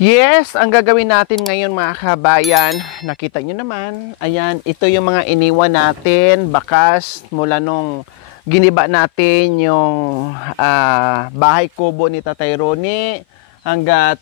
Yes, ang gagawin natin ngayon mga kabayan, nakita nyo naman, ayan, ito yung mga iniwan natin, bakas mula nung giniba natin yung bahay kubo ni Tatay Roni hanggat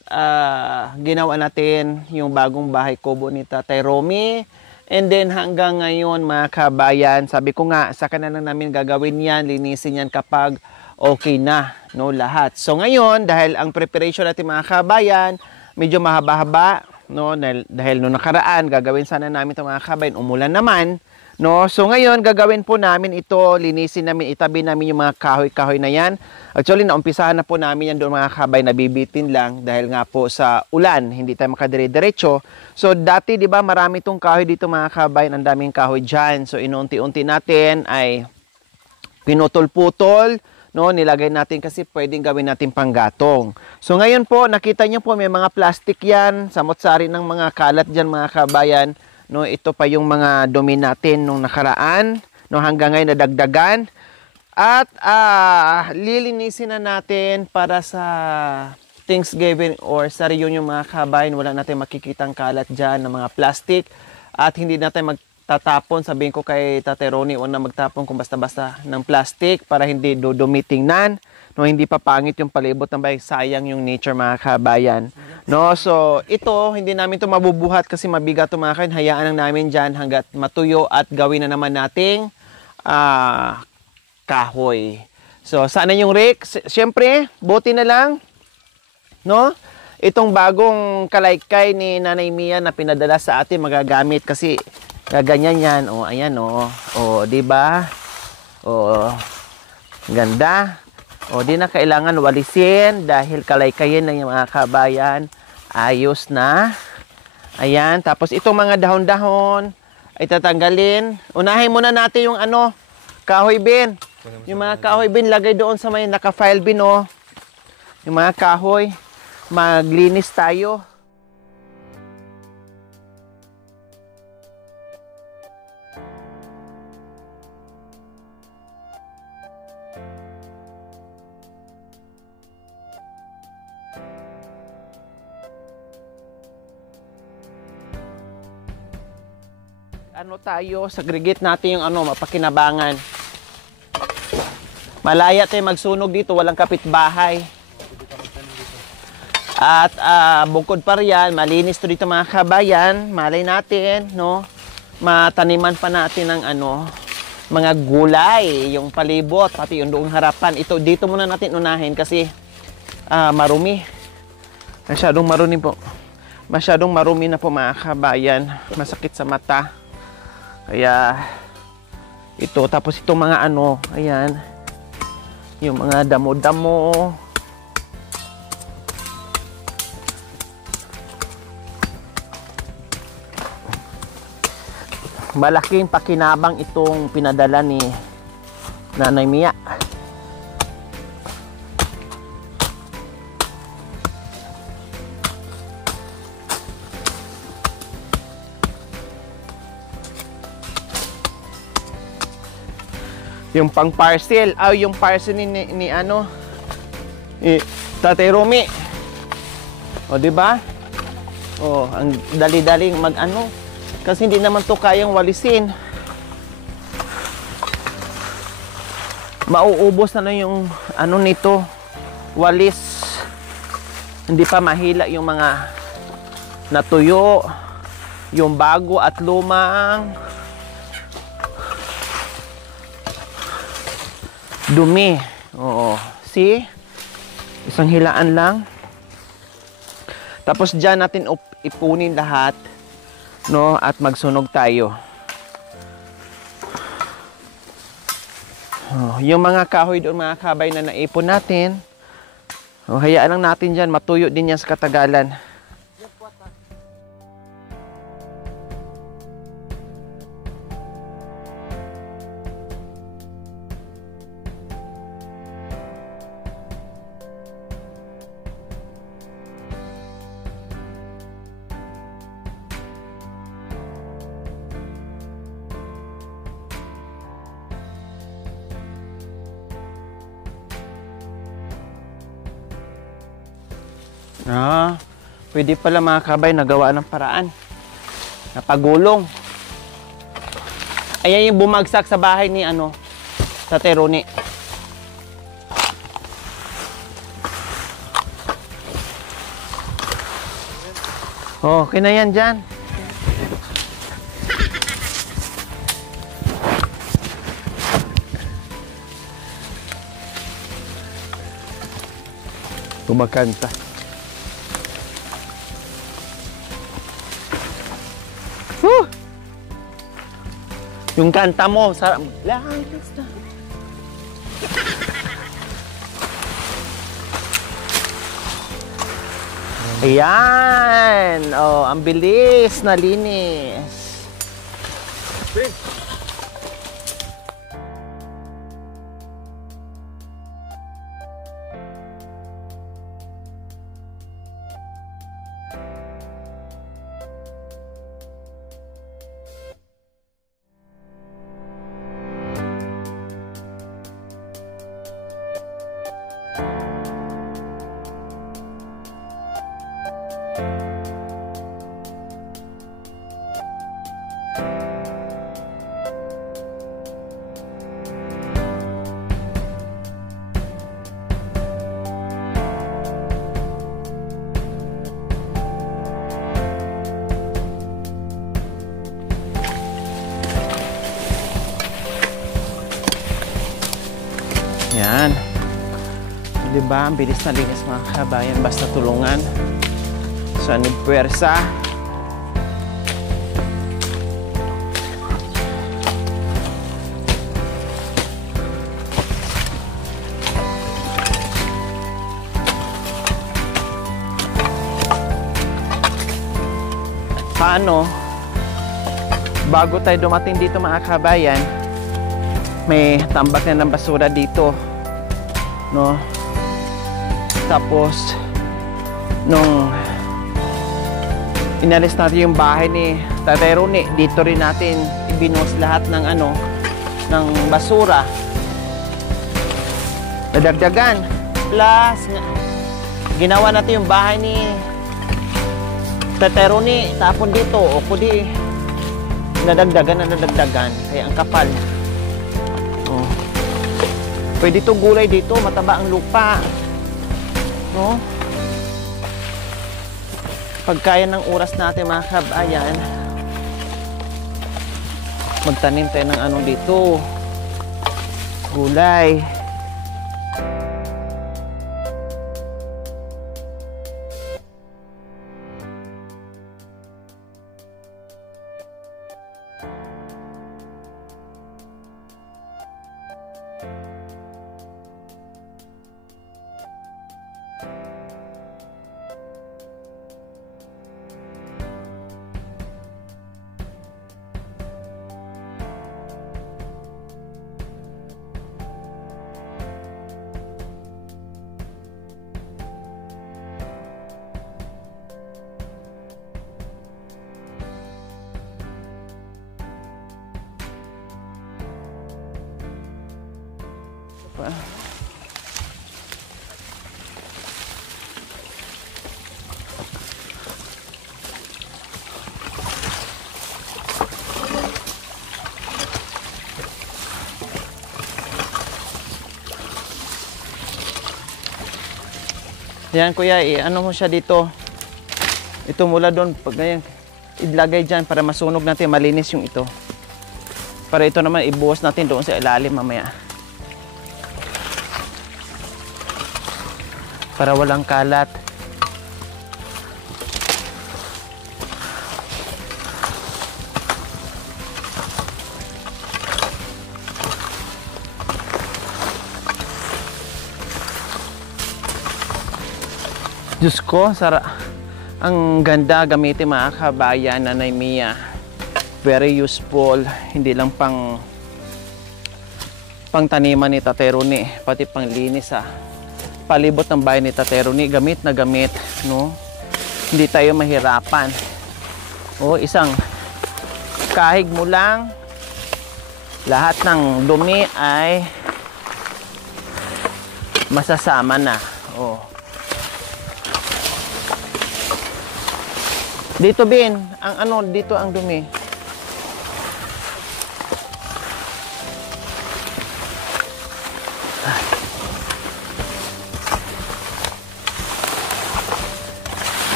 ginawa natin yung bagong bahay kubo ni Tatay Romy. And then hanggang ngayon mga kabayan, sabi ko nga, saka na lang namin gagawin yan, linisin yan kapag okay na, no, lahat. So ngayon, dahil ang preparation natin mga kabayan, medyo mahaba-haba, no, dahil no nakaraan, gagawin sana namin ito mga kabayan, umulan naman, no. So ngayon, gagawin po namin ito, linisin namin, itabi namin yung mga kahoy-kahoy na yan. Actually, naumpisahan na po namin yan doon mga kabayan, nabibitin lang dahil nga po sa ulan, hindi tayo makadire-diretso. So dati, di ba, marami itong kahoy dito mga kabayan, ang daming kahoy dyan. So inunti-unti natin ay pinutol-putol, no, nilagay natin kasi pwedeng gawin natin panggatong. So ngayon po, nakita nyo po may mga plastic yan, samot-sari ng mga kalat dyan mga kabayan. No, ito pa yung mga dumi natin nung nakaraan, no, hanggang ngayon nadagdagan. At lilinisin na natin para sa Thanksgiving or sa reunion mga kabayan. Wala natin makikitang kalat dyan ng mga plastic at hindi natin tatapon, sabihin ko kay Tatay Roni, huwag na magtapon kung basta-basta ng plastic para hindi dumitingnan, no, hindi pa pangit yung palibot ng bahay, sayang yung nature mga kabayan. No, so ito, hindi namin ito mabubuhat kasi mabigat ito mga kabayan, hayaan lang namin dyan hanggat matuyo at gawin na naman nating kahoy. So, sana yung rake? Siyempre, buti na lang, no? Itong bagong kalaykay ni Nanay Mia na pinadala sa atin magagamit kasi ganyan yan. O, ayan o. O, diba? O, ganda. O, di na kailangan walisin dahil kalaykayin na yung mga kabayan. Ayos na. Ayan. Tapos itong mga dahon-dahon ay tatanggalin. Unahin muna natin yung ano, kahoy bin. Yung mga kahoy bin, lagay doon sa may naka-file bin o. Yung mga kahoy. Maglinis tayo. Ano tayo, segregate natin yung ano, mapakinabangan. Malaya tayo magsunog dito, walang kapitbahay. At bukod pa riyan, malinis to dito mga kabayan, malay natin, no? Mataniman pa natin ng ano, mga gulay, yung palibot, pati yung doong harapan. Ito, dito muna natin unahin kasi marumi. Masyadong marumi po. Masyadong marumi na po mga kabayan. Masakit sa mata. Kaya ito, tapos itong mga ano, ayan, yung mga damo-damo. Malaking pakinabang itong pinadala ni Nanay Mia. Yung pang parcel, yung parcel ni ano, Tatay Romy. O, di ba? O, ang dali-daling mag-ano. Kasi hindi naman to kayang walisin. Mauubos na yung ano nito, walis. Hindi pa mahila yung mga natuyo, yung bago at lumang dumi. Oo. See? Isang hilaan lang. Tapos dyan natin ipunin lahat, no, at magsunog tayo. Yung mga kahoy doon mga kabay na naipon natin, hayaan lang natin dyan, matuyo din yan sa katagalan. Pwede pala mga kabay nagawa ng paraan. Napagulong. Ayan yung bumagsak sa bahay ni Tatay Ronnie. Okay na yan dyan. Kumakanta. Whew! Yung kanta mo, sarap. Ayan! Oh, ang bilis na linis. Yan. Diba? Ang bilis na linis mga kabayan. Basta tulungan. Sa nagpuwersa. Paano? Bago tayo dumating dito mga kabayan, may tambak na ng basura dito. No? Tapos nung inalis natin yung bahay ni Tatay Ronnie, dito rin natin ibinuhos lahat ng ng basura. Nadagdagan. Plus ginawa natin yung bahay ni Tatay Ronnie, tapon dito o kudi nadagdagan. Kaya ang kapal. Oh. Pwede itong gulay dito, mataba ang lupa. No? Pagkaya ng oras natin mga kabayan, magtanim tayo ng dito. Gulay. Yan kuya, ano mo siya dito. Ito mula doon, pag ganyan, ilagay dyan para masunog natin, malinis yung ito. Para ito naman ibuhos natin doon sa ilalim mamaya. Para walang kalat. Diyos ko, ang ganda gamitin mga kabayan, Nanay Mia. Very useful, hindi lang pang taniman ni Tatay Ronnie, pati pang linis palibot ng bahay ni Tatay Ronnie, gamit na gamit, no? Hindi tayo mahirapan. Isang kahig mo lang, lahat ng dumi ay masasama na. Dito, Bin. Ang ano, dito ang dumi.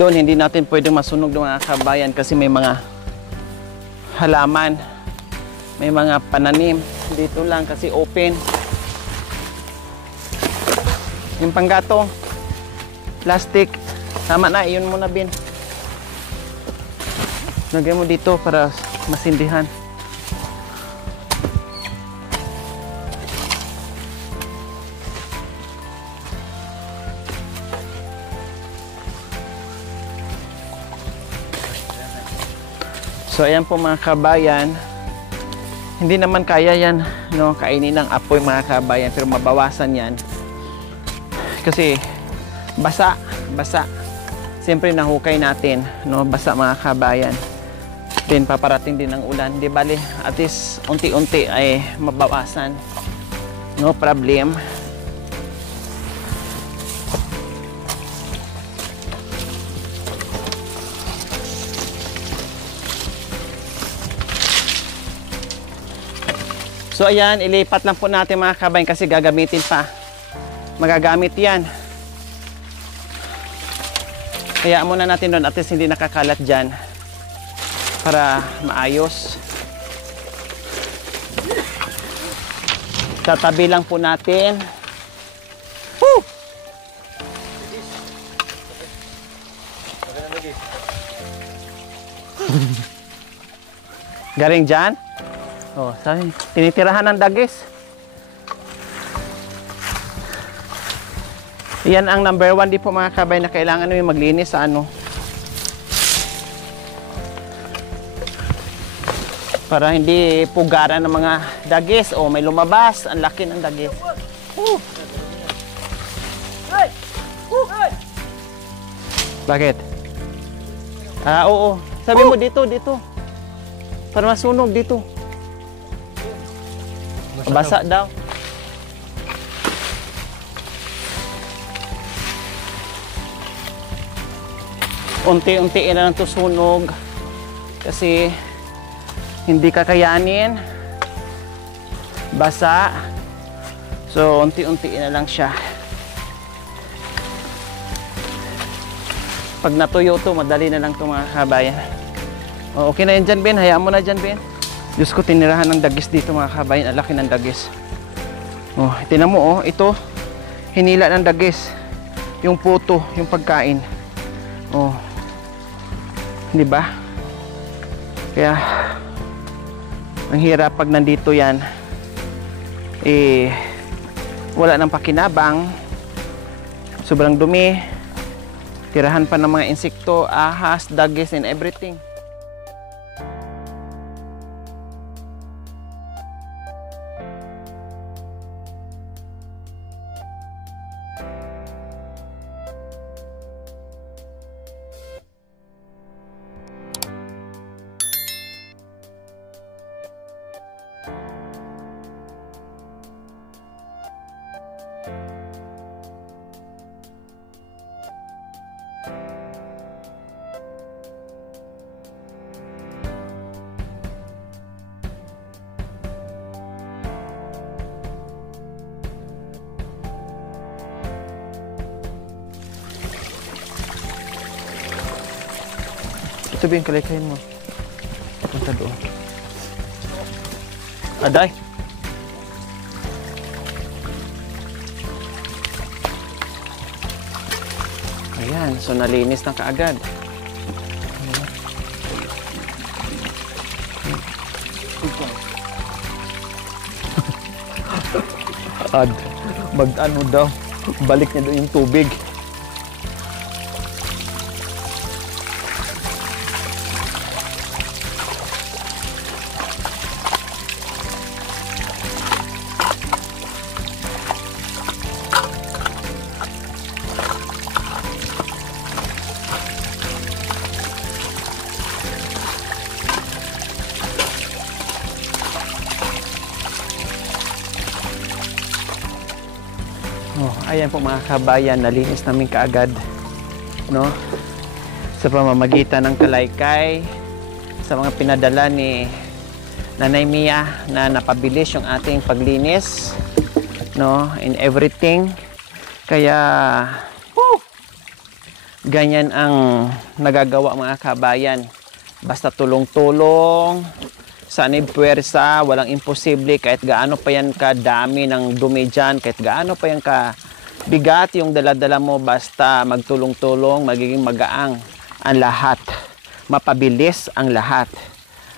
Doon hindi natin pwedeng masunog ng mga kabayan kasi may mga halaman, may mga pananim. Dito lang kasi open. Yung panggatong plastic, tama na, iyon muna, Bin. Lagay mo dito para masindihan. So ayan po mga kabayan, hindi naman kaya yan, no, kainin ng apoy mga kabayan, pero mabawasan yan kasi basa. Siyempre nahukay natin, no, basa mga kabayan. Then paparating din ng ulan, di bali at least unti-unti ay mabawasan, no problem. So ayan, ilipat lang po natin mga kabayan kasi gagamitin pa. Magagamit yan. Kaya muna natin doon at least hindi nakakalat dyan para maayos. Tatabi lang po natin. Woo! Galing dyan? Oh, sabi, tinitirahan ng dagis. Yan ang number 1 di po mga kabay na kailangan nyo maglinis sa ano. Para hindi pugaran ng mga dagis. O may lumabas, ang laki ng dagis. Bakit? Ah, oo. Sabi mo dito. Para masunog dito. Basa daw. Unti-untiin na lang ito sunog kasi hindi kakayanin. Basa. So, unti-untiin na lang siya. Pag natuyo ito, madali na lang ito mga kabayan. O, okay na yan dyan, Ben. Hayaan mo na dyan, Ben. Diyos ko, tinirahan ng dagis dito mga kabayan. Ang laki ng dagis. Oh, tinan mo, oh, ito hinila ng dagis. Yung puto, yung pagkain. Oh. 'Di ba? Kaya ang hirap pag nandito 'yan. Wala nang pakinabang. Sobrang dumi. Tirahan pa ng mga insekto, ahas, dagis and everything. Ito ba yung kalikayin mo? Punta doon. Aday! Ayan, so nalinis na kaagad. Mag-ano daw, balik niya doon yung tubig. Oh, ayan po mga kabayan, nalinis namin kaagad, no? Sa pamamagitan ng kalaykay, sa mga pinadala ni Nanay Mia na napabilis yung ating paglinis, no? In everything. Kaya, ganyan ang nagagawa mga kabayan. Basta tulong-tulong, sanib puwersa, walang imposible kahit gaano pa yan kadami ng dumi dyan, kahit gaano pa yan ka bigat yung daladala mo, basta magtulong-tulong, magiging magaang ang lahat, mapabilis ang lahat.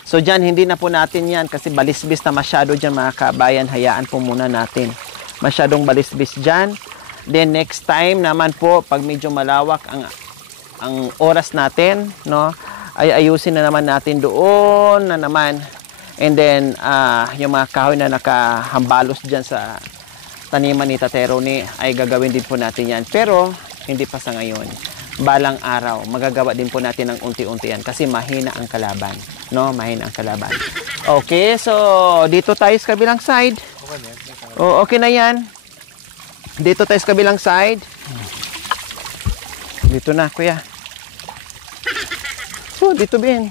So dyan, hindi na po natin yan kasi balisbis na masyado dyan mga kabayan, hayaan po muna natin. Masyadong balisbis dyan. Then next time naman po, pag medyo malawak ang oras natin, no, ay ayusin na naman natin doon na naman. And then, yung mga kahoy na nakahambalos dyan sa taniman ni Tatay Ronnie, ay gagawin din po natin yan. Pero, hindi pa sa ngayon. Balang araw, magagawa din po natin ng unti-unti yan kasi mahina ang kalaban. No? Mahina ang kalaban. Okay, so, dito tayo sa kabilang side. Oh, okay na yan. Dito tayo sa kabilang side. Dito na, kuya. So, dito din.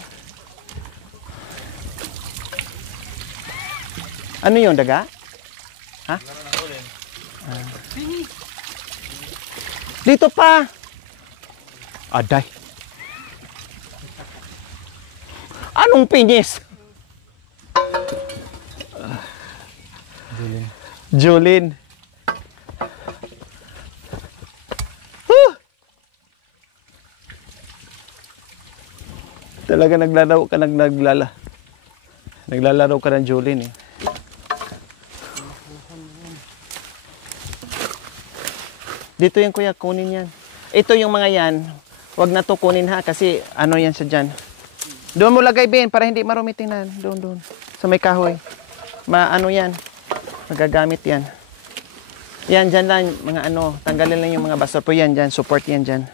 Ano yung daga? Ha? Dito pa. Aday. Anong pinis? Julin. Talaga naglalaro ka naglalaro ka ng Julin eh. Dito yung kuya, kunin yan. Ito yung mga yan, wag na to kunin ha kasi ano yan sa dyan. Doon mo lagay Ben para hindi marumi, tingnan. Doon. Sa may kahoy. Ano yan. Magagamit yan. Yan dyan lang, mga ano, tanggalin lang yung mga basura po yan dyan. Support yan dyan.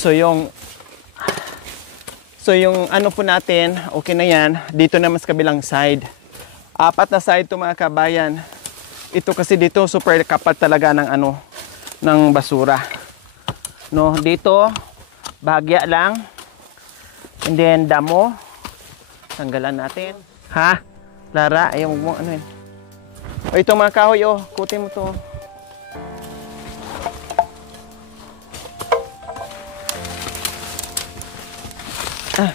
So yung ano po natin, okay na yan. Dito naman sa kabilang side. 4 na side to mga kabayan. Ito kasi dito super kapal talaga ng ano, ng basura. No, dito bahagya lang. And then damo. Tanggalan natin. Ha? Lara, ayaw mo ano yun. O ito mga kahoy, oh. Kutin mo to. Ah.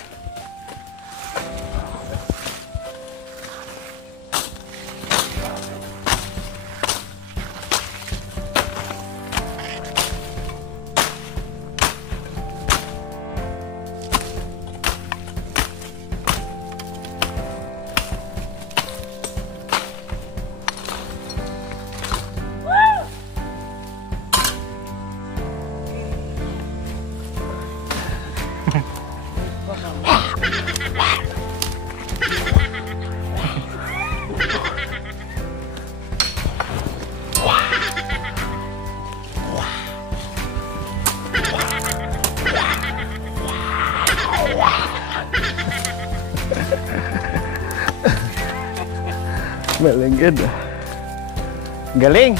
Galing ganda. Galing.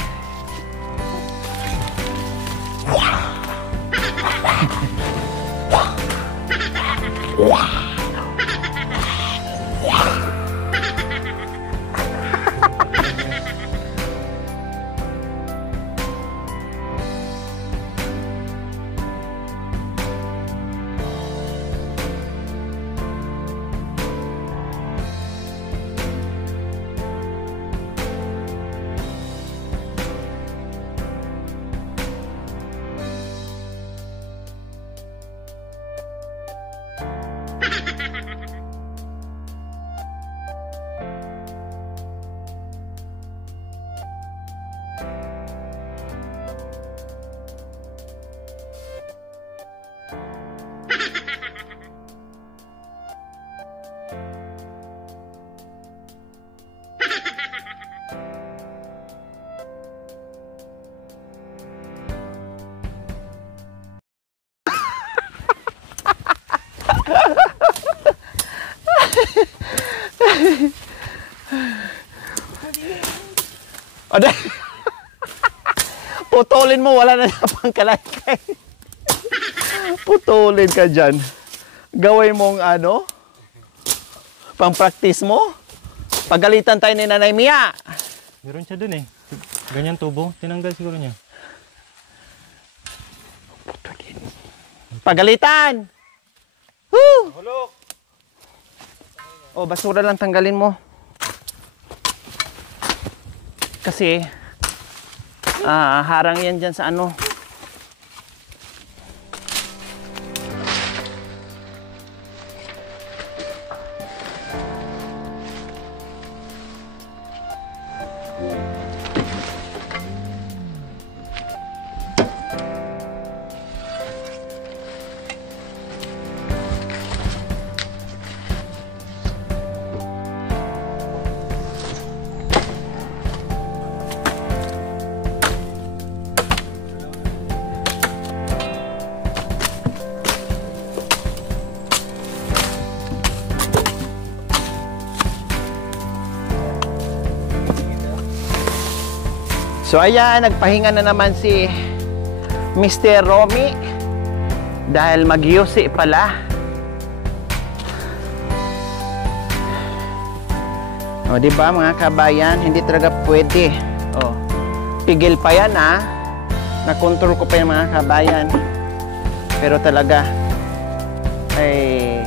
Ada. Putulin mo, wala na pang kalakay. Putulin ka dyan. Gawin mong ano? Pang-practice mo? Pagalitan tayo ni Nanay Mia. Meron siya dun eh. Ganyan tubo. Tinanggal siguro niya. Pagalitan! Woo! Oh, basura lang tanggalin mo. Kasi harang yan dyan sa ano. So ayan, nagpahinga na naman si Mr. Romy dahil mag-UC pala. O diba mga kabayan, hindi talaga pwede. O, pigil pa yan ha. Nakontrol ko pa yung mga kabayan. Pero talaga ay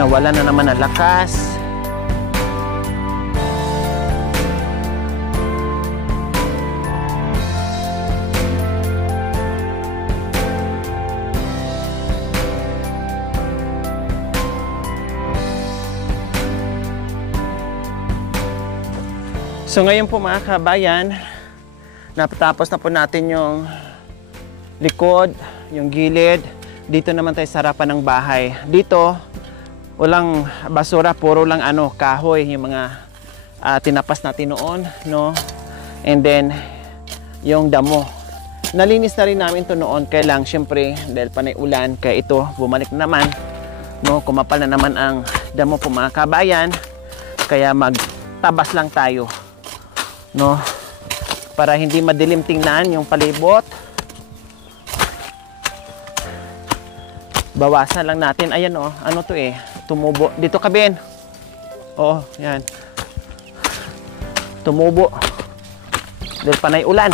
nawala na naman ang lakas. So ngayon po mga kabayan, napatapos na po natin yung likod, yung gilid. Dito naman tayo sa harapan ng bahay. Dito, walang basura, puro lang ano, kahoy, yung mga tinapas natin noon, no? And then, yung damo. Nalinis na rin namin to noon, kaya lang, syempre, dahil panay ulan, kaya ito, bumalik na naman, no? Kumapal na naman ang damo po mga kabayan, kaya magtabas lang tayo, no, para hindi madilim tingnan yung palibot. Bawasan lang natin. Ayan oh, ano to eh, tumubo. Dito ka, Ben. Oo, yan. Tumubo. Dahil panay ulan.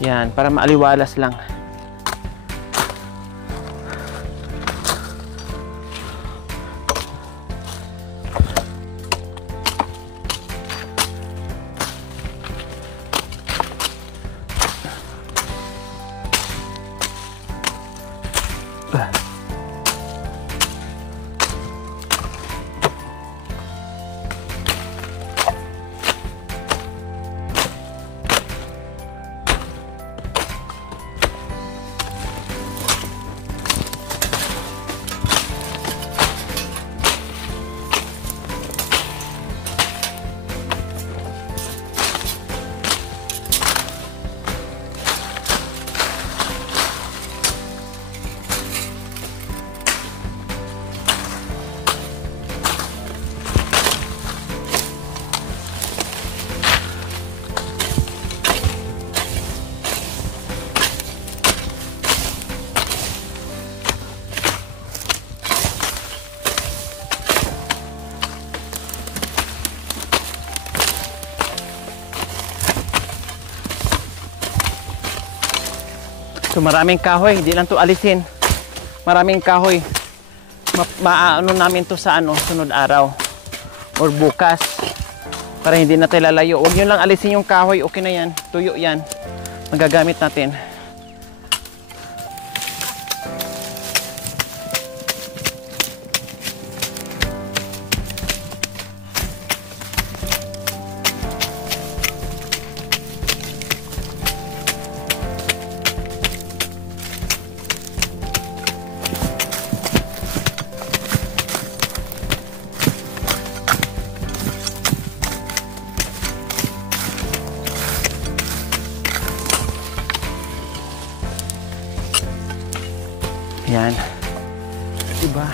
Yan, para maaliwalas lang. So maraming kahoy, hindi lang to alisin. Maraming kahoy. Maano namin to sa ano, sunod araw or bukas para hindi na tayo lalayo. Huwag nyo lang alisin yung kahoy, okay na yan, tuyo yan, magagamit natin. Yan. Diba?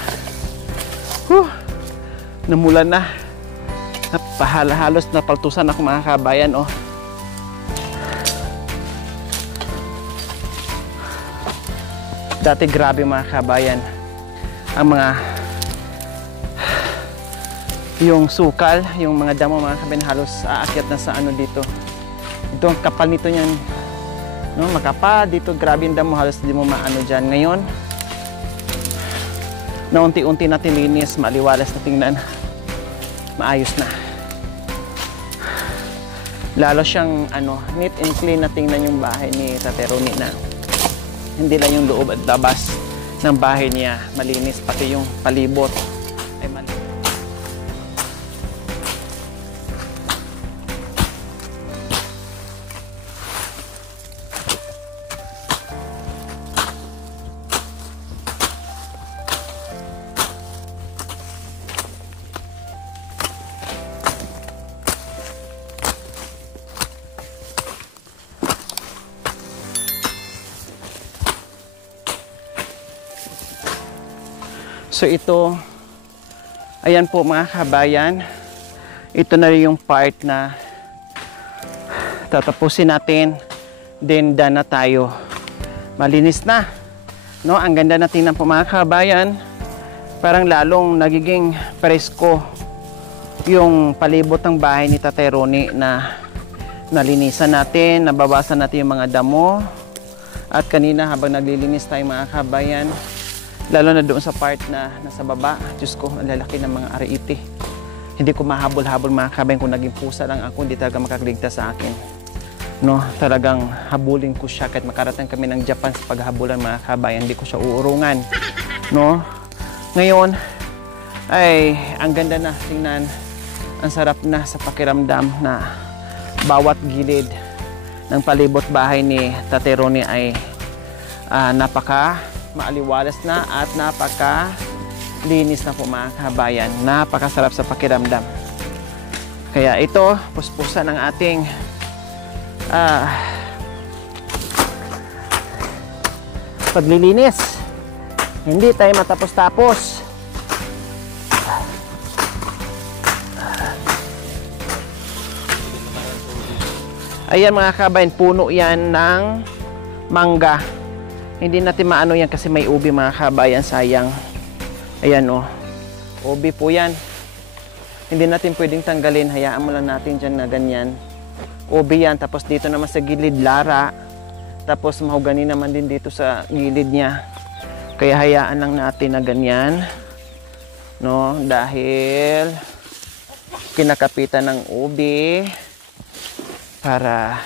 Namulan na. Halos napaltusan ako mga kabayan, oh. Dati grabe mga kabayan. Ang mga yung sukal, yung mga damo mga kabayan halos aakyat na sa ano dito. Ito ang kapal nito niyan. No, makapal dito, grabe yung damo, halos di mo maano diyan. Ngayon, na unti-unti natin linis, maliwalas na tingnan, maayos na, lalo siyang ano, neat and clean na tingnan yung bahay ni Tate Ronnie, na hindi lang yung loob at labas ng bahay niya malinis, pati yung palibot ay malinis. So ito, ayan po mga kabayan, ito na yung part na tatapusin natin, then done na tayo, malinis na, no? Ang ganda na tingnan po mga kabayan, parang lalong nagiging presko yung palibot ng bahay ni Tate Ronnie na nalinisan natin, nabawasan natin yung mga damo. At kanina habang naglilinis tayo mga kabayan, lalo na doon sa part na nasa baba, Diyos ko, ang lalaki ng mga ariiti. Hindi ko mahabol-habol mga kabayan. Kung naging pusa lang ako, hindi talaga makakaligtas sa akin. No, talagang habulin ko siya. Kahit makarating kami ng Japan sa paghabulan mga kabayan, hindi ko siya uurungan. No? Ngayon, ay ang ganda na tingnan. Ang sarap na sa pakiramdam na bawat gilid ng palibot bahay ni Tate Ronnie ay napaka maaliwalas na at napaka linis na po mga kabayan. Napakasarap sa pakiramdam. Kaya ito, puspusan ng ating paglilinis. Hindi tayo matapos-tapos. Ayan mga kabayan, puno yan ng mangga. Hindi natin maano yan kasi may ubi mga kabayan, sayang. Ayan oh, ubi po yan. Hindi natin pwedeng tanggalin, hayaan mo lang natin dyan na ganyan. Ubi yan, tapos dito naman sa gilid, lara. Tapos mahogani naman din dito sa gilid niya. Kaya hayaan lang natin na ganyan. No, dahil kinakapitan ng ubi para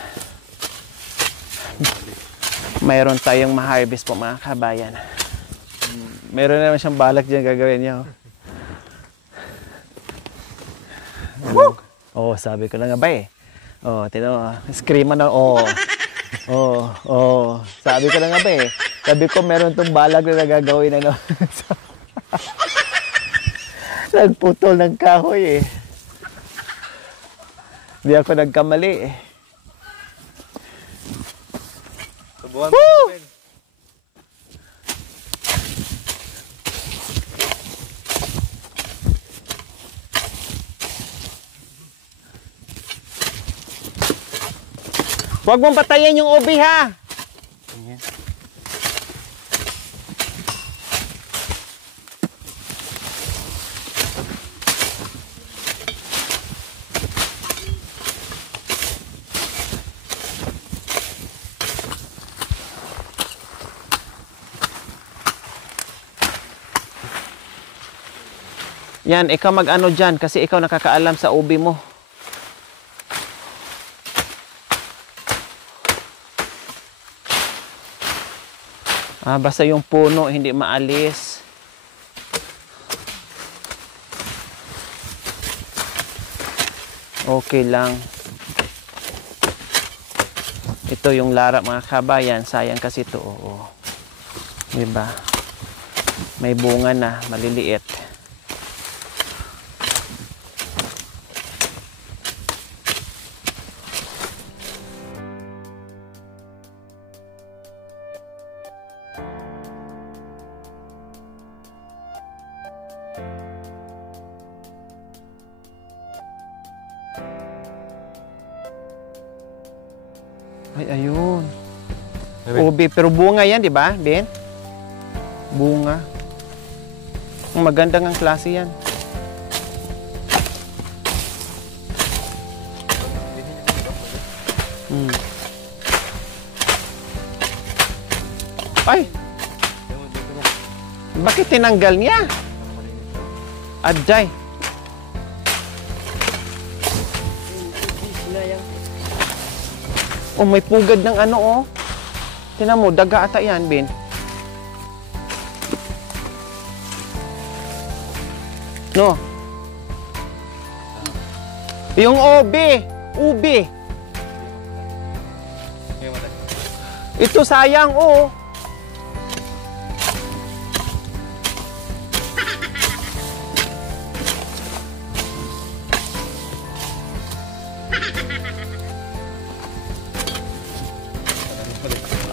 mayroon tayong ma-harvest po mga kabayan. Meron naman siyang balak dyan gagawin niya. Oh, sabi ko lang nga ba eh. Oh, tino, scream na oh. Sabi ko lang nga ba eh. Sabi ko meron tong balak na gagawin ano. Nagputol ng kahoy eh. Hindi ako nagkamali eh. Subuhan mo, Ben. Huwag mong patayin yung ubi ha. Yan, ikaw mag-ano dyan kasi ikaw nakakaalam sa ubi mo. Basta yung puno hindi maalis. Okay lang. Ito yung lara mga kabayan. Sayang kasi ito. Oo. Diba? May bunga na. Maliliit. Ay, ayun. Ubi, pero bunga yan, di ba, Ben? Bunga. Maganda ng klase yan. Ay! Bakit tinanggal niya? Aday. Oh, may pugad ng ano, oh. Tingnan mo, daga ata yan, Ben. No. Yung ubi. Ubi. Ito sayang, oh.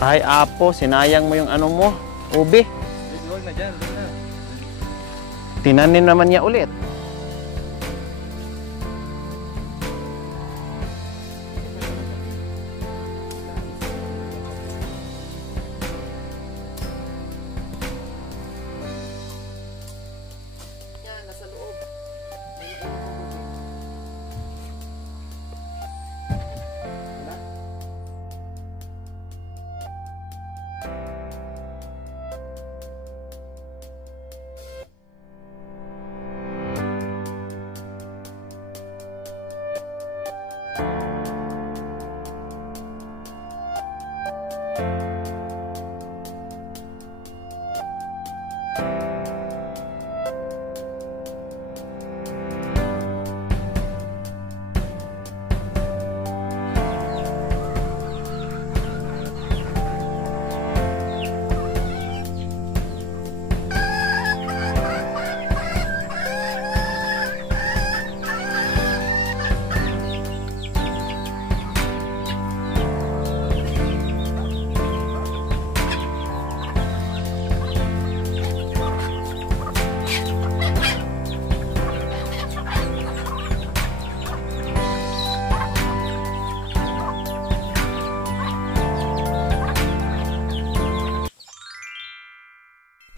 Ay, apo, sinayang mo yung ano mo, ubi. Huwag na dyan, huwag na. Tinanim naman niya ulit. Yan, nasa loob.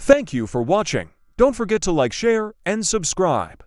Thank you for watching. Don't forget to like, share, and subscribe.